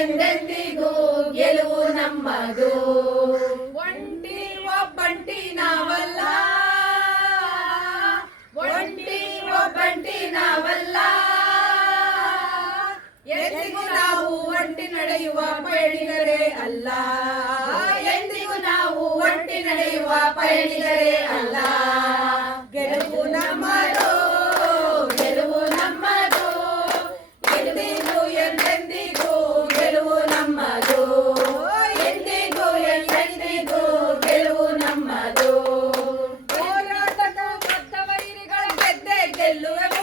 ಎಂದೆಂದಿಗೂ ಗೆಲುವು ನಮ್ಮದು. ಒಂಟಿ ಒಬ್ಬಂಟಿ ನಾವಲ್ಲ. ಒಂಟಿ ಒಬ್ಬಂಟಿ ನಾವಲ್ಲ. ಎಂದಿಗೂ ನಾವು ಒಂಟಿ ನಡೆಯುವ ಪಯಣಿಗರೇ ಅಲ್ಲ. ಎಂದಿಗೂ ನಾವು ಒಂಟಿ ನಡೆಯುವ ಪಯಣಿಗರೇ Hallelujah.